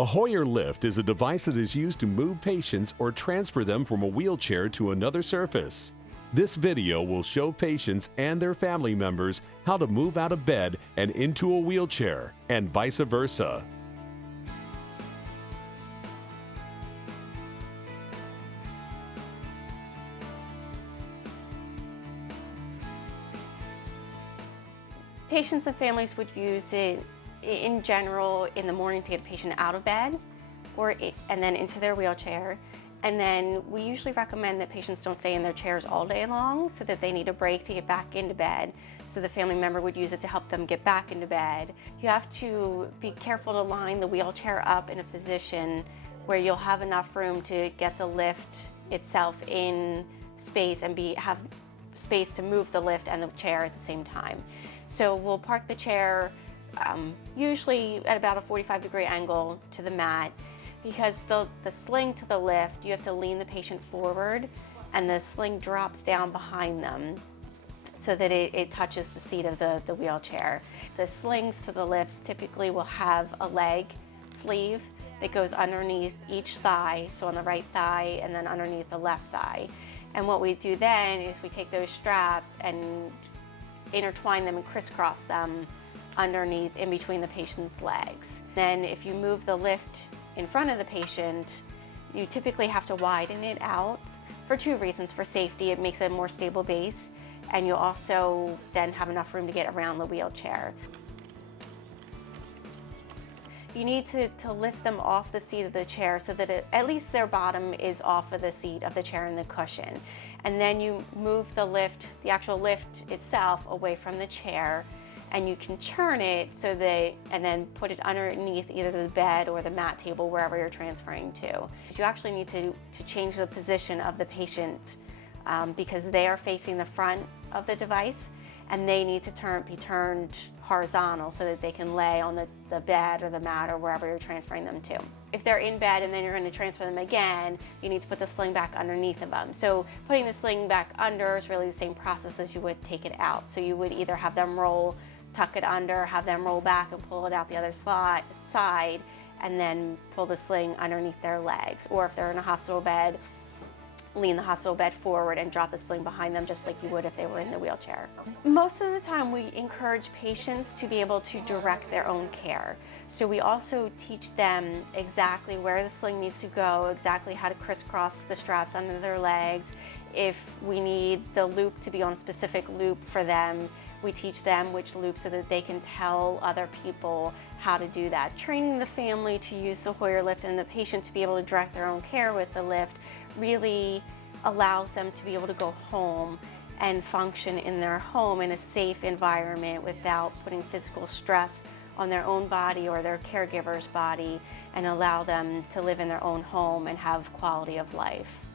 A Hoyer lift is a device that is used to move patients or transfer them from a wheelchair to another surface. This video will show patients and their family members how to move out of bed and into a wheelchair, and vice versa. Patients and families would use it in general in the morning to get a patient out of bed and then into their wheelchair. And then we usually recommend that patients don't stay in their chairs all day long, so that they need a break to get back into bed. So the family member would use it to help them get back into bed. You have to be careful to line the wheelchair up in a position where you'll have enough room to get the lift itself in space and have space to move the lift and the chair at the same time. So we'll park the chair usually at about a 45-degree angle to the mat. Because the sling to the lift, you have to lean the patient forward, and the sling drops down behind them so that it touches the seat of the wheelchair. The slings to the lifts typically will have a leg sleeve that goes underneath each thigh, so on the right thigh and then underneath the left thigh. And what we do then is we take those straps and intertwine them and crisscross them underneath, in between the patient's legs. Then if you move the lift in front of the patient, you typically have to widen it out for two reasons. For safety, it makes a more stable base, and you also then have enough room to get around the wheelchair. You need to lift them off the seat of the chair so that at least their bottom is off of the seat of the chair and the cushion. And then you move the lift, the actual lift itself, away from the chair, and you can turn it and then put it underneath either the bed or the mat table, wherever you're transferring to. You actually need to change the position of the patient because they are facing the front of the device, and they need to be turned horizontal so that they can lay on the bed or the mat or wherever you're transferring them to. If they're in bed and then you're going to transfer them again, you need to put the sling back underneath of them. So putting the sling back under is really the same process as you would take it out. So you would either have them tuck it under, have them roll back and pull it out the other side, and then pull the sling underneath their legs. Or if they're in a hospital bed, lean the hospital bed forward and drop the sling behind them, just like you would if they were in the wheelchair. Most of the time we encourage patients to be able to direct their own care. So we also teach them exactly where the sling needs to go, exactly how to crisscross the straps under their legs. If we need the loop to be on a specific loop for them, we teach them which loop so that they can tell other people how to do that. Training the family to use the Hoyer lift and the patient to be able to direct their own care with the lift really allows them to be able to go home and function in their home in a safe environment without putting physical stress on their own body or their caregiver's body, and allow them to live in their own home and have quality of life.